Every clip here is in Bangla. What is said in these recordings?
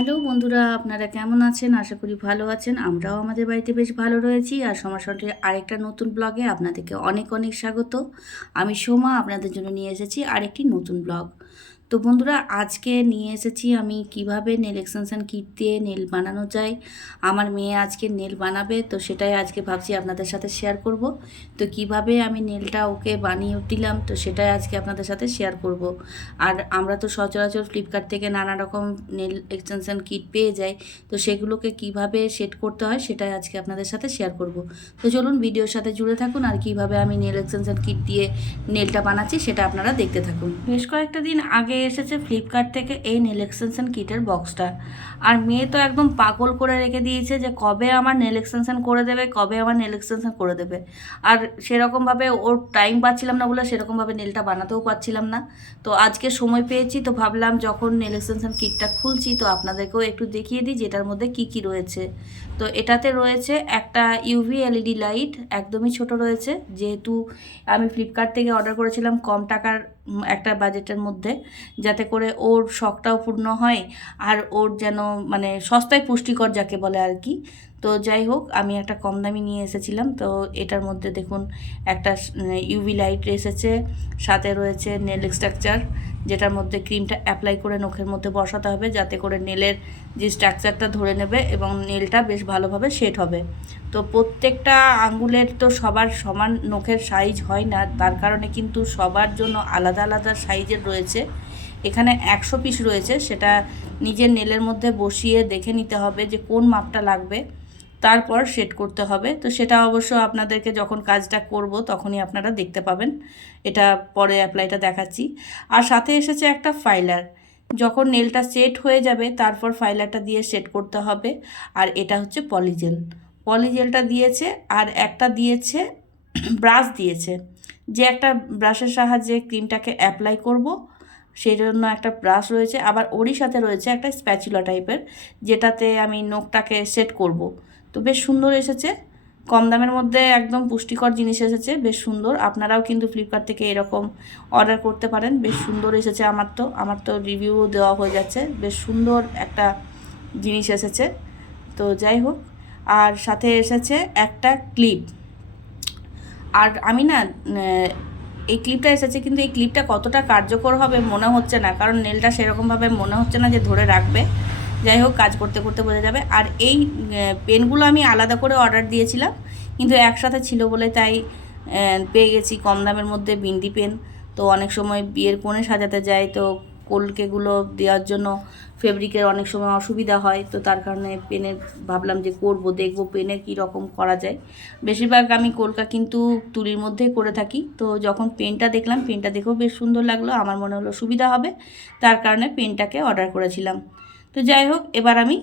হ্যালো বন্ধুরা, আপনারা কেমন আছেন? আশা করি ভালো আছেন। আমরাও আমাদের বাড়িতে বেশ ভালো রয়েছি। আর সোমা শহরের আরেকটা নতুন ব্লগে আপনাদেরকে অনেক অনেক স্বাগত। আমি সোমা, আপনাদের জন্য নিয়ে এসেছি আরেকটি নতুন ব্লগ। তো বন্ধুরা, আজকে নিয়ে এসেছি আমি কিভাবে নেল এক্সটেনশন কিট দিয়ে নেল বানানো যায়। আমার মেয়ে আজকে নেল বানাবে, তো সেটাই আজকে ভাবছি আপনাদের সাথে শেয়ার করব। তো কিভাবে আমি নেলটা ওকে বানিয়ে দিলাম, তো সেটাই আজকে আপনাদের সাথে শেয়ার করব। আর আমরা তো সচরাচর ফ্লিপকার্ট থেকে নানা রকম নেল এক্সটেনশন কিট পেয়ে যাই, তো সেগুলোকে কিভাবে সেট করতে হয় সেটাই আজকে আপনাদের সাথে শেয়ার করব। তো চলুন ভিডিওর সাথে জুড়ে থাকুন, আর কিভাবে আমি নেল এক্সটেনশন কিট দিয়ে নেলটা বানাচ্ছি সেটা আপনারা দেখতে থাকুন। বেশ কয়েকটা দিন আগে এসেছে ফ্লিপকার্ট থেকে এই নেল এক্সটেনশন কিটের বক্সটা, আর মেয়ে তো একদম পাগল করে রেখে দিয়েছে যে কবে আমার নেল এক্সটেনশন করে দেবে, কবে আমার নেল এক্সটেনশন করে দেবে। আর সেরকমভাবে ওর টাইম পাচ্ছিলাম না বলে সেরকমভাবে নেলটা বানাতেও পারছিলাম না। তো আজকে সময় পেয়েছি, তো ভাবলাম যখন নেল এক্সটেনশন কিটটা খুলছি তো আপনাদেরকেও একটু দেখিয়ে দিই যেটার মধ্যে কি কি রয়েছে। তো এটাতে রয়েছে একটা ইউভি এলইডি লাইট, একদমই ছোট রয়েছে, যেহেতু আমি ফ্লিপকার্ট থেকে অর্ডার করেছিলাম কম টাকার একটা বাজেটের মধ্যে, যাতে করে ওর শখটাও পূর্ণ হয় আর ওর যেন মানে সস্তায় পুষ্টিকর যাকে বলে আর কি। তো যাই হোক, আমি একটা কম দামি নিয়ে এসেছিলাম। তো এটার মধ্যে দেখুন একটা ইউভি লাইট এসেছে, সাথে রয়েছে নেল স্ট্রাকচার, যেটার মধ্যে ক্রিমটা অ্যাপ্লাই করে নখের মধ্যে বসাতে হবে যাতে করে নেলের যে স্ট্রাকচারটা ধরে নেবে এবং নেলটা বেশ ভালোভাবে সেট হবে। তো প্রত্যেকটা আঙ্গুলের তো সবার সমান নখের সাইজ হয় না, তার কারণে কিন্তু সবার জন্য আলাদা আলাদা সাইজের রয়েছে। এখানে 100 পিস রয়েছে, সেটা নিজের নেলের মধ্যে বসিয়ে দেখে নিতে হবে যে কোন মাপটা লাগবে, তারপর সেট করতে হবে। তো সেটা অবশ্য আপনাদেরকে যখন কাজটা করব তখনই আপনারা দেখতে পাবেন, এটা পরে অ্যাপ্লাইটা দেখাচ্ছি। আর সাথে এসেছে একটা ফাইলার, যখন নেলটা সেট হয়ে যাবে তারপর ফাইলারটা দিয়ে সেট করতে হবে। আর এটা হচ্ছে পলিজেল, পলিজেলটা দিয়েছে, আর একটা দিয়েছে ব্রাশ দিয়েছে, যে একটা ব্রাশের সাহায্যে ক্রিমটাকে অ্যাপ্লাই করব সেই জন্য একটা ব্রাশ রয়েছে। আবার ওরই সাথে রয়েছে একটা স্প্যাচুলা টাইপের, যেটাতে আমি নখটাকে সেট করব। তো বেশ সুন্দর এসেছে, কম দামের মধ্যে একদম পুষ্টিকর জিনিস এসেছে, বেশ সুন্দর। আপনারাও কিন্তু ফ্লিপকার্ট থেকে এরকম অর্ডার করতে পারেন, বেশ সুন্দর এসেছে। আমার তো রিভিউও দেওয়া হয়ে যাচ্ছে, বেশ সুন্দর একটা জিনিস এসেছে। তো যাই হোক, আর সাথে এসেছে একটা ক্লিপ। আর আমি না এই ক্লিপটা এসেছে, কিন্তু এই ক্লিপটা কতটা কার্যকর হবে মনে হচ্ছে না, কারণ নেলটা সেরকমভাবে মনে হচ্ছে না যে ধরে রাখবে। যাই হোক, কাজ করতে করতে বোঝা যাবে। আর এই পেনগুলো আমি আলাদা করে অর্ডার দিয়েছিলাম, কিন্তু একসাথে ছিল বলে তাই পেয়ে গেছি কম দামের মধ্যে বিন্দি পেন। তো অনেক সময় বিয়ের কোণে সাজাতে যায়, তো কলকেগুলো দেওয়ার জন্য ফেব্রিকের অনেক সময় অসুবিধা হয়, তো তার কারণে পেনের ভাবলাম যে করব, দেখব পেনের কী রকম করা যায়। বেশিরভাগ আমি কলকা কিন্তু তুলির মধ্যেই করে থাকি। তো যখন পেনটা দেখলাম, পেনটা দেখেও বেশ সুন্দর লাগলো, আমার মনে হলো সুবিধা হবে, তার কারণে পেনটাকে অর্ডার করেছিলাম। তো যাই হোক, এবার আমি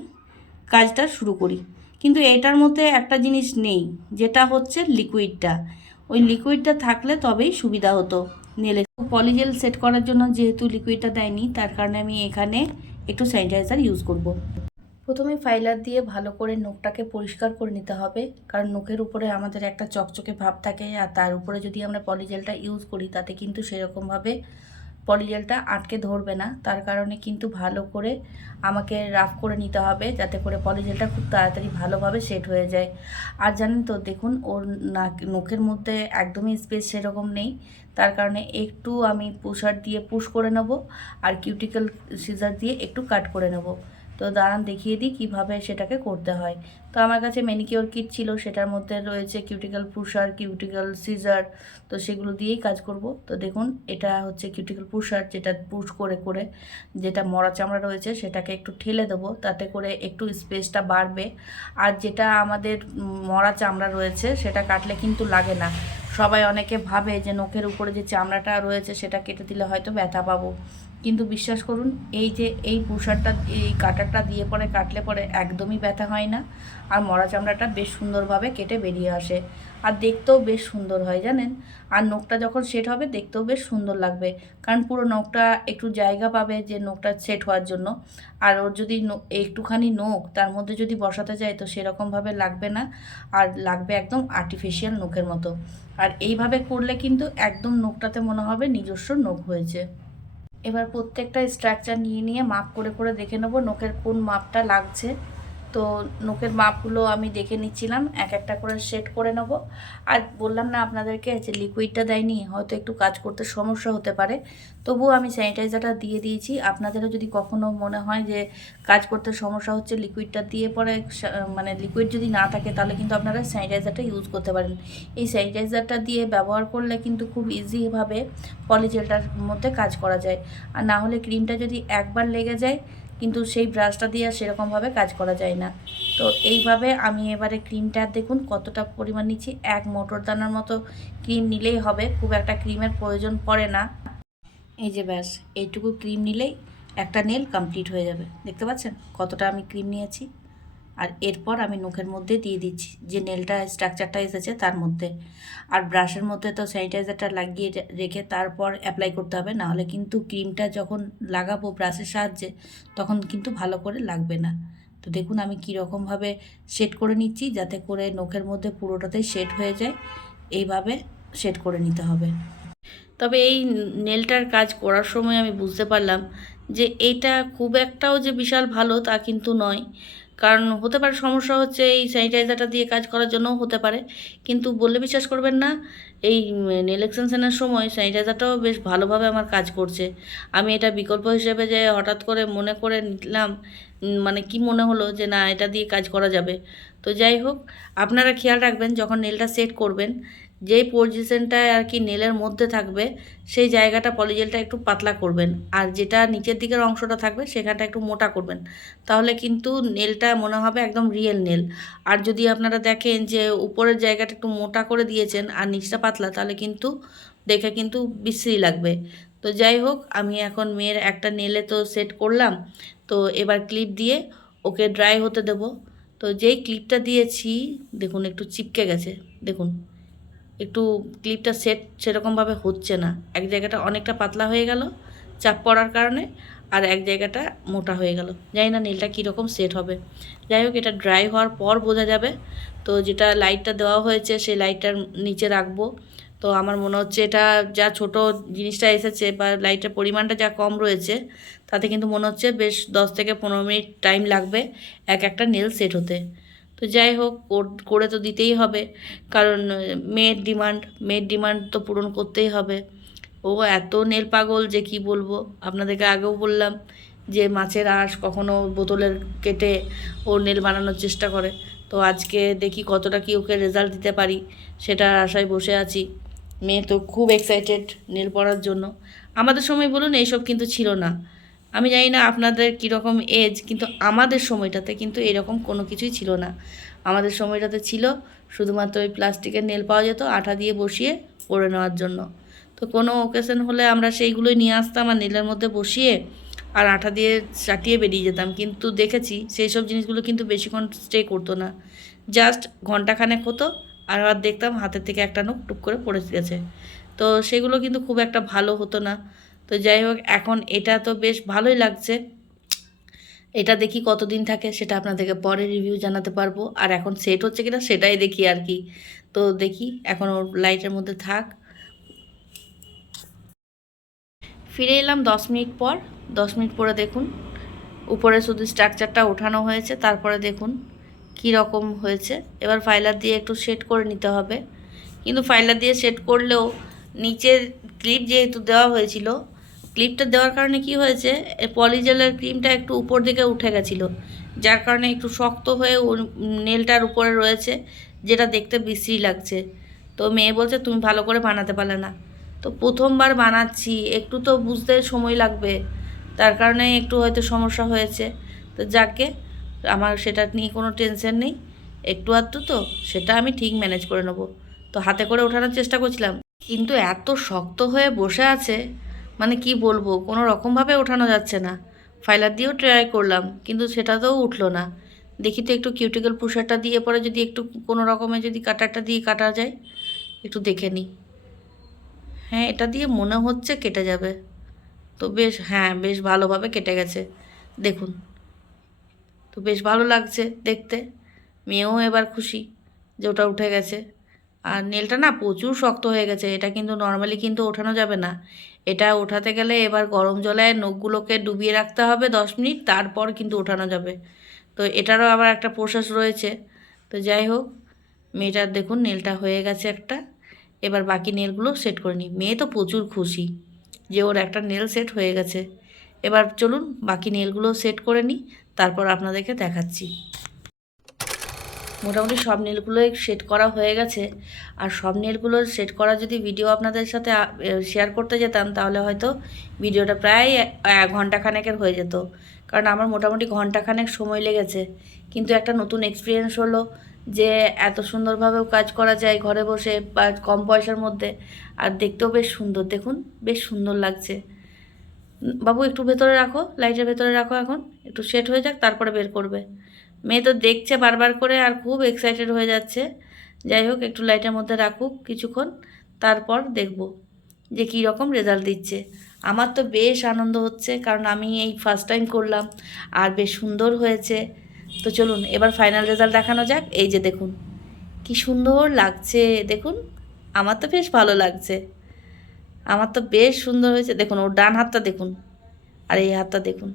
কাজটা শুরু করি। কিন্তু এটার মধ্যে একটা জিনিস নেই, যেটা হচ্ছে লিকুইডটা। ওই লিকুইডটা থাকলে তবেই সুবিধা হতো নেলে। পলিজেল সেট করার জন্য যেহেতু লিকুইডটা দেয়নি, তার কারণে আমি এখানে একটু স্যানিটাইজার ইউজ করব। প্রথমে ফাইলার দিয়ে ভালো করে নখটাকে পরিষ্কার করে নিতে হবে, কারণ নখের উপরে আমাদের একটা চকচকে ভাব থাকে, আর তার উপরে যদি আমরা পলিজেলটা ইউজ করি তাতে কিন্তু সেরকমভাবে পলিজেলটা আটকে ধরবে না। তার কারণে কিন্তু ভালো করে আমাকে রাফ করে নিতে হবে যাতে করে পলিজেলটা খুব তাড়াতাড়ি ভালোভাবে সেট হয়ে যায়। আর জানেন তো, দেখুন ওর নখের মধ্যে একদমই স্পেস সেরকম নেই, তার কারণে একটু আমি পুশার দিয়ে পুশ করে নেব, আর কিউটিক্যাল সিজার দিয়ে একটু কাট করে নেব। তো দাঁড়ান দেখিয়ে দিই কীভাবে সেটাকে করতে হয়। তো আমার কাছে ম্যানিকিওর কিট ছিল, সেটার মধ্যে রয়েছে কিউটিক্যাল পুশার, কিউটিক্যাল সিজার, তো সেগুলো দিয়েই কাজ করব। তো দেখুন, এটা হচ্ছে কিউটিক্যাল পুশার, যেটা পুশ করে করে যেটা মরা চামড়া রয়েছে সেটাকে একটু ঠেলে দেবো, তাতে করে একটু স্পেসটা বাড়বে। আর যেটা আমাদের মরা চামড়া রয়েছে সেটা কাটলে কিন্তু লাগে না। সবাই অনেকে ভাবে যে নখের উপরে যে চামড়াটা রয়েছে সেটা কেটে দিলে হয়তো ব্যথা পাবো, কিন্তু বিশ্বাস করুন, এই যে এই পুশারটা, এই কাটারটা দিয়ে পরে কাটলে পরে একদমই ব্যথা হয় না, আর মরা চামড়াটা বেশ সুন্দরভাবে কেটে বেরিয়ে আসে, আর দেখতেও বেশ সুন্দর হয় জানেন। আর নখটা যখন সেট হবে দেখতেও বেশ সুন্দর লাগবে, কারণ পুরো নখটা একটু জায়গা পাবে যে নখটা সেট হওয়ার জন্য। আর ওর যদি একটুখানি নখ তার মধ্যে যদি বসাতে যায় তো সেরকমভাবে লাগবে না, আর লাগবে একদম আর্টিফিশিয়াল নখের মতো। আর এইভাবে করলে কিন্তু একদম নখটাতে মনে হবে নিজস্ব নখ হয়েছে। এবার প্রত্যেকটা স্ট্রাকচার নিয়ে নিয়ে মাপ করে করে দেখে নেবো নখের কোন মাপটা লাগছে। তো নখের মাপগুলো আমি দেখে নিচ্ছিলাম, এক একটা করে সেট করে নেব। আর বললাম না আপনাদেরকে যে লিকুইডটা দেয়নি, হয়তো একটু কাজ করতে সমস্যা হতে পারে, তবুও আমি স্যানিটাইজারটা দিয়ে দিয়েছি। আপনাদেরও যদি কখনো মনে হয় যে কাজ করতে সমস্যা হচ্ছে, লিকুইডটা দিয়ে পরে মানে লিকুইড যদি না থাকে তাহলে কিন্তু আপনারা স্যানিটাইজারটা ইউজ করতে পারেন। এই স্যানিটাইজারটা দিয়ে ব্যবহার করলে কিন্তু খুব ইজিভাবে পলিজেলটার মধ্যে কাজ করা যায়। আর না হলে ক্রিমটা যদি একবার লেগে যায় কিন্তু সেই ব্রাশটা দিয়ে সেরকমভাবে কাজ করা যায় না। তো এইভাবে আমি এবারে ক্রিমটা দেখুন কতটা পরিমাণ নিচ্ছি, এক মোটর দানার মতো ক্রিম নিলেই হবে, খুব একটা ক্রিমের প্রয়োজন পড়ে না। এই যে ব্যাস এইটুকু ক্রিম নিলেই একটা নেল কমপ্লিট হয়ে যাবে। দেখতে পাচ্ছেন কতটা আমি ক্রিম নিয়েছি। আর এরপর আমি নখের মধ্যে দিয়ে দিচ্ছি যে নেলটা স্ট্রাকচারটা এসেছে তার মধ্যে। আর ব্রাশের মধ্যে তো স্যানিটাইজারটা লাগিয়ে রেখে তারপর অ্যাপ্লাই করতে হবে, নাহলে কিন্তু ক্রিমটা যখন লাগাবো ব্রাশের সাহায্যে তখন কিন্তু ভালো করে লাগবে না। তো দেখুন আমি কীরকমভাবে সেট করে নিচ্ছি যাতে করে নখের মধ্যে পুরোটাতেই সেট হয়ে যায়, এইভাবে সেট করে নিতে হবে। তবে এই নেলটার কাজ করার সময় আমি বুঝতে পারলাম যে এইটা খুব একটাও যে বিশাল ভালো তা কিন্তু নয়। কারণ হতে পারে সমস্যা হচ্ছে এই স্যানিটাইজারটা দিয়ে কাজ করার জন্যও হতে পারে, কিন্তু বললে বিশ্বাস করবেন না, এই নেল এক্সটেনশনের সময় স্যানিটাইজারটাও বেশ ভালোভাবে আমার কাজ করছে। আমি এটা বিকল্প হিসেবে যে হঠাৎ করে মনে করে নিলাম, মানে কি মনে হলো যে না এটা দিয়ে কাজ করা যাবে। তো যাই হোক, আপনারা খেয়াল রাখবেন যখন নেলটা সেট করবেন, যেই পজিশনটায় আর কি নেলের মধ্যে থাকবে সেই জায়গাটা পলিজেলটা একটু পাতলা করবেন, আর যেটা নিচের দিকের অংশটা থাকবে সেখানটা একটু মোটা করবেন, তাহলে কিন্তু নেলটা মনে হবে একদম রিয়েল নেল। আর যদি আপনারা দেখেন যে উপরের জায়গাটা একটু মোটা করে দিয়েছেন আর নিচটা পাতলা, তাহলে কিন্তু দেখে কিন্তু বিশ্রী লাগবে। তো যাই হোক, আমি এখন মেয়ের একটা নেলে তো সেট করলাম, তো এবার ক্লিপ দিয়ে ওকে ড্রাই হতে দেব। তো যেই ক্লিপটা দিয়েছি দেখুন একটু চিপকে গেছে, দেখুন একটু ক্লিপটা সেট সেরকমভাবে হচ্ছে না, এক জায়গাটা অনেকটা পাতলা হয়ে গেল চাপ পড়ার কারণে, আর এক জায়গাটা মোটা হয়ে গেল। জানি না নেলটা কীরকম সেট হবে। যাই হোক, এটা ড্রাই হওয়ার পর বোঝা যাবে। তো যেটা লাইটটা দেওয়া হয়েছে সেই লাইটটার নিচে রাখবো। তো আমার মনে হচ্ছে এটা যা ছোট জিনিসটা এসেছে বা লাইটের পরিমাণটা যা কম রয়েছে, তাতে কিন্তু মনে হচ্ছে বেশ 10 থেকে 15 মিনিট টাইম লাগবে এক একটা নেল সেট হতে। তো যাই হোক, করে তো দিতেই হবে, কারণ মেয়ের ডিমান্ড তো পূরণ করতেই হবে। ও এত নেল পাগল যে কি বলবো, আপনাদেরকে আগেও বললাম যে মাছের আঁশ কখনো বোতলের কেটে ও নেল বানানোর চেষ্টা করে। তো আজকে দেখি কতটা কি ওকে রেজাল্ট দিতে পারি, সেটার আশায় বসে আছি। মেয়ে তো খুব এক্সাইটেড নেল পড়ার জন্য। আমাদের সময় বলুন এইসব কিন্তু ছিল না। আমি জানি না আপনাদের কীরকম এজ, কিন্তু আমাদের সময়টাতে কিন্তু এরকম কোনো কিছুই ছিল না। আমাদের সময়টাতে ছিল শুধুমাত্র ওই প্লাস্টিকের নেল পাওয়া যেত আঠা দিয়ে বসিয়ে পরে নেওয়ার জন্য। তো কোনো ওকেশন হলে আমরা সেইগুলোই নিয়ে আসতাম আর নেলের মধ্যে বসিয়ে আর আঠা দিয়ে চাটিয়ে বেরিয়ে যেতাম। কিন্তু দেখেছি সেই সব জিনিসগুলো কিন্তু বেশিক্ষণ স্টে করতো না, জাস্ট ঘন্টাখানেক হতো আর আবার দেখতাম হাতের থেকে একটা নখ টুক করে পড়ে গেছে। তো সেগুলো কিন্তু খুব একটা ভালো হতো না। তো যাই হোক, এখন এটা তো বেশ ভালোই লাগছে। এটা দেখি কতদিন থাকে সেটা আপনাদেরকে পরে রিভিউ জানাতে পারবো, আর এখন সেট হচ্ছে কিনা সেটাই দেখি আর কি। তো দেখি এখন ওর লাইটের মধ্যে থাক। ফিরে এলাম 10 মিনিট পর। 10 মিনিট পরে দেখুন উপরে শুধু স্ট্রাকচারটা ওঠানো হয়েছে, তারপরে দেখুন কি রকম হয়েছে। এবার ফাইলার দিয়ে একটু সেট করে নিতে হবে, কিন্তু ফাইলার দিয়ে সেট করলেও নিচের ক্লিপ যেহেতু দেওয়া হয়েছিল, ক্লিপটা দেওয়ার কারণে কি হয়েছে, পলিজেলের ক্রিমটা একটু উপর দিকে উঠে গেছিলো, যার কারণে একটু শক্ত হয়ে নেলটার উপরে রয়েছে, যেটা দেখতে বিশ্রী লাগছে। তো মেয়ে বলছে তুমি ভালো করে বানাতে পারলে না। তো প্রথমবার বানাচ্ছি, একটু তো বুঝতে সময় লাগবে, তার কারণে একটু হয়তো সমস্যা হয়েছে। তো যাকে, আমার সেটা নিয়ে কোনো টেনশন নেই, একটু আধটু তো সেটা আমি ঠিক ম্যানেজ করে নেবো। তো হাতে করে ওঠানোর চেষ্টা করছিলাম, কিন্তু এত শক্ত হয়ে বসে আছে, মানে কি বলবো, কোনো রকমভাবে ওঠানো যাচ্ছে না। ফাইলার দিয়েও ট্রাই করলাম কিন্তু সেটাতেও উঠলো না। দেখি তো একটু কিউটিক্যাল পুষারটা দিয়ে পরে যদি একটু কোনো রকমে যদি কাটারটা দিয়ে কাটা যায়, একটু দেখে নিই। হ্যাঁ, এটা দিয়ে মনে হচ্ছে কেটে যাবে। তো বেশ, হ্যাঁ বেশ ভালোভাবে কেটে গেছে দেখুন। তো বেশ ভালো লাগছে দেখতে, মেয়েও এবার খুশি যে ওটা উঠে গেছে। আর নেলটা না প্রচুর শক্ত হয়ে গেছে, এটা কিন্তু নর্মালি কিন্তু ওঠানো যাবে না। এটা ওঠাতে গেলে এবার গরম জলে নখগুলোকে ডুবিয়ে রাখতে হবে 10 মিনিট, তারপর কিন্তু ওঠানো যাবে। তো এটারও আবার একটা প্রসেস রয়েছে। তো যাই হোক, মেয়েটার দেখুন নেলটা হয়ে গেছে একটা। এবার বাকি নেলগুলো সেট করে নিই। মেয়ে তো প্রচুর খুশি যে ওর একটা নেল সেট হয়ে গেছে। এবার চলুন বাকি নেলগুলো সেট করে নিই, তারপর আপনাদেরকে দেখাচ্ছি। মোটামুটি সব নেলগুলোই সেট করা হয়ে গেছে। আর সব নেলগুলো সেট করা যদি ভিডিও আপনাদের সাথে শেয়ার করতে যেতাম, তাহলে হয়তো ভিডিওটা প্রায় ঘন্টাখানেকের হয়ে যেত। কারণ আমার মোটামুটি ঘন্টাখানেক সময় লেগেছে। কিন্তু একটা নতুন এক্সপিরিয়েন্স হলো যে এত সুন্দরভাবেও কাজ করা যায় ঘরে বসে বা কম পয়সার মধ্যে। আর দেখতেও বেশ সুন্দর, দেখুন বেশ সুন্দর লাগছে। বাবু একটু ভেতরে রাখো, লাইটের ভেতরে রাখো, এখন একটু সেট হয়ে যাক তারপরে বের করবে। মেয়ে তো দেখছে বারবার করে আর খুব এক্সাইটেড হয়ে যাচ্ছে। যাই হোক, একটু লাইটের মধ্যে রাখুক কিছুক্ষণ, তারপর দেখব যে কী রকম রেজাল্ট দিচ্ছে। আমার তো বেশ আনন্দ হচ্ছে, কারণ আমি এই ফার্স্ট টাইম করলাম আর বেশ সুন্দর হয়েছে। তো চলুন এবার ফাইনাল রেজাল্ট দেখানো যাক। এই যে দেখুন কি সুন্দর লাগছে, দেখুন আমার তো বেশ ভালো লাগছে। আমার তো বেশ সুন্দর হয়েছে। দেখুন ওর ডান হাতটা দেখুন, আর এই হাতটা দেখুন,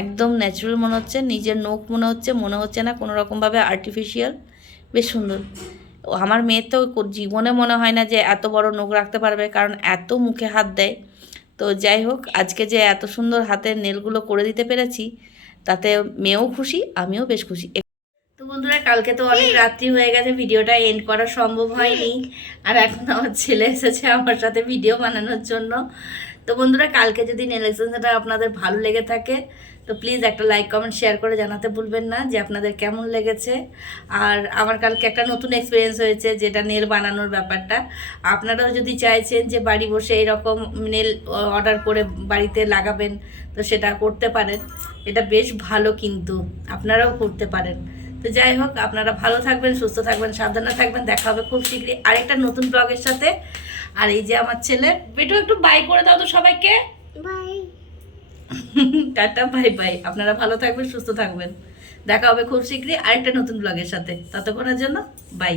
একদম ন্যাচারাল মনে হচ্ছে, নিজের নখ মনে হচ্ছে না কোনো রকমভাবে আর্টিফিশিয়াল। বেশ সুন্দর। আমার মেয়ের তো জীবনে মনে হয় না যে এত বড় নখ রাখতে পারবে, কারণ এত মুখে হাত দেয়। তো যাই হোক, আজকে যে এত সুন্দর হাতের নেলগুলো করে দিতে পেরেছি, তাতে মেয়েও খুশি, আমিও বেশ খুশি। তো বন্ধুরা, কালকে তো অনেক রাত্রি হয়ে গেছে, ভিডিওটা এন্ড করা সম্ভব হয়নি। আর এখন আমার ছেলে এসেছে আমার সাথে ভিডিও বানানোর জন্য। তো বন্ধুরা, কালকে যদি নেল এক্সটেনশনটা আপনাদের ভালো লেগে থাকে, তো প্লিজ একটা লাইক কমেন্ট শেয়ার করে জানাতে ভুলবেন না যে আপনাদের কেমন লেগেছে। আর আমার কালকে একটা নতুন এক্সপিরিয়েন্স হয়েছে, যেটা নেল বানানোর ব্যাপারটা। আপনারাও যদি চাইছেন যে বাড়ি বসে এরকম নেল অর্ডার করে বাড়িতে লাগাবেন, তো সেটা করতে পারেন। এটা বেশ ভালো, কিন্তু আপনারাও করতে পারেন। তো যাই হোক, আপনারা ভালো থাকবেন, সুস্থ থাকবেন, সাবধানে থাকবেন। দেখা হবে খুব শীঘ্রই আরেকটা নতুন ব্লগের সাথে। আর এই যে আমার ছেলে, বেটু একটু বাই করে দাও তো সবাইকে। বাই। Tata, bye bye. আপনারা ভালো থাকবেন, সুস্থ থাকবেন। দেখা হবে খুব শীঘ্রই আরেকটা নতুন ব্লগের সাথে। ততক্ষণের জন্য বাই।